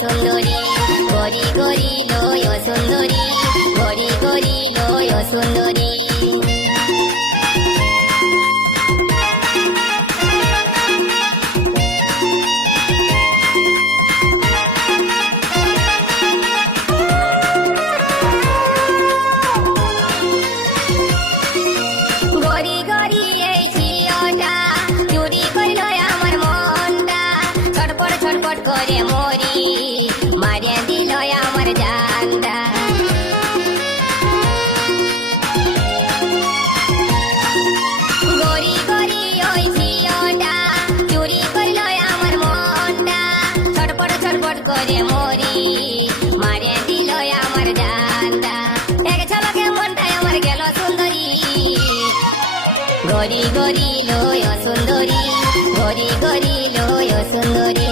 সুন্দরী, গরি গরি লয় সুন্দরী, গরি গরি লয় সুন্দরী। গরি গরি এই ঝিওটা চুরি কইল আমার মনটা, ছটপট ছটপট করে মরি, মারিয়া দিল আমার জানটা। গরি গরি ওই ঝিওটা চুরি কইল আমার মনটা, ছটপট ছটপট করে মরি, মারিয়া দিল আমার জানটা। এক ঝলকে মনটাই আমার গেল সুন্দরী, গরি গরি লয় সুন্দরী, গরি গরি লয় সুন্দরী,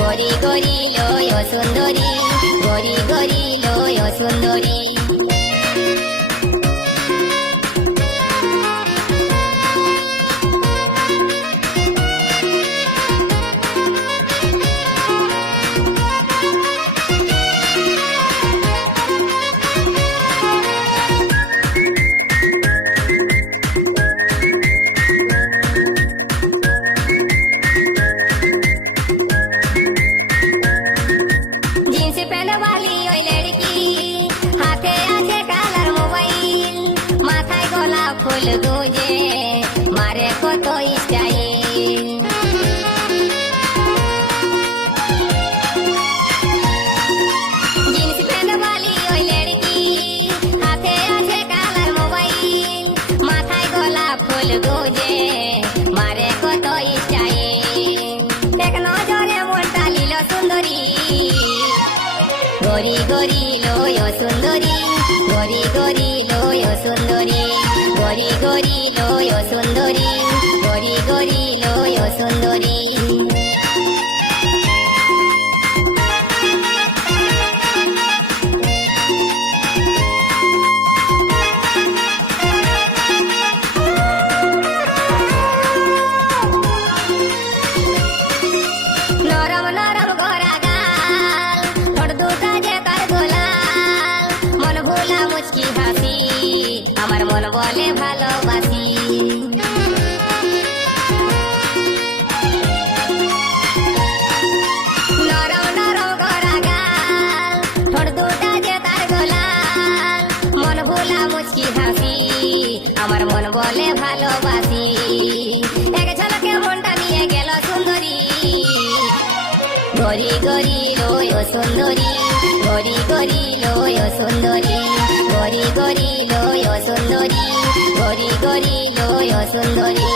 গরি গরি লয় সুন্দরী, গরি গরি লয় সুন্দরী। जींस पहने वाली ओई लड़की, हाथे आछे कालार मोबाइल, माथाय गोलाप फूल गुंजे, मारे कत स्टाइल। जींस पहने वाली ओई लड़की, हाथे आछे कालार मोबाइल, माथाय गोलाप फूल गुंजे, मारे कत स्टाइल। एक नजरे मनटा लील सुंदरी, গরি গরি লয় সুন্দরী, গরি গরি লয় সুন্দরী, গরি গরি লয় সুন্দরী, গরি গরি লয় সুন্দরী। নরম নরম গড়া গাল, ঠোঁট দুটা যে তার গোলাল, মন ভোলা মুচকি হাসি, আমার মন বলে ভালোবাসি। নরম নরম গড়া গাল, ঠোঁট দুটা যে তার গোলাল, মন ভোলা মুচকি হাসি, আমার মন বলে ভালোবাসি। এক ঝলকে মনটা নিয়ে গেল সুন্দরী, গরি গরি লয় সুন্দরী, গরি গরি লয় সুন্দরী, গরি গরি লয় সুন্দরী, গরি গরি লয় সুন্দরী।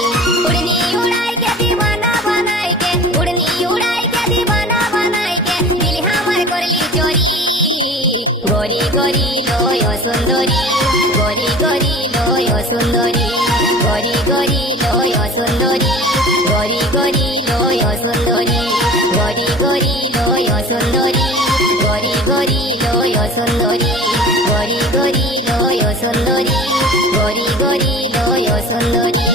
উড়নি উড়াই के दीवाना बनाई के, उड़नी उड़ाई के दीवाना बनाई के, दिल हमार करली चोरी, गरी गरी लय सुंदरी, गरी गरी लय सुंदरी, गरी गरी लय सुंदरी, गरी गरी लय सुंदरी, गरी गरी लय सुंदरी, गरी गरी लय सुंदरी, गरी गरी लय सुंदरी, गरी गरी लय सुंदरी।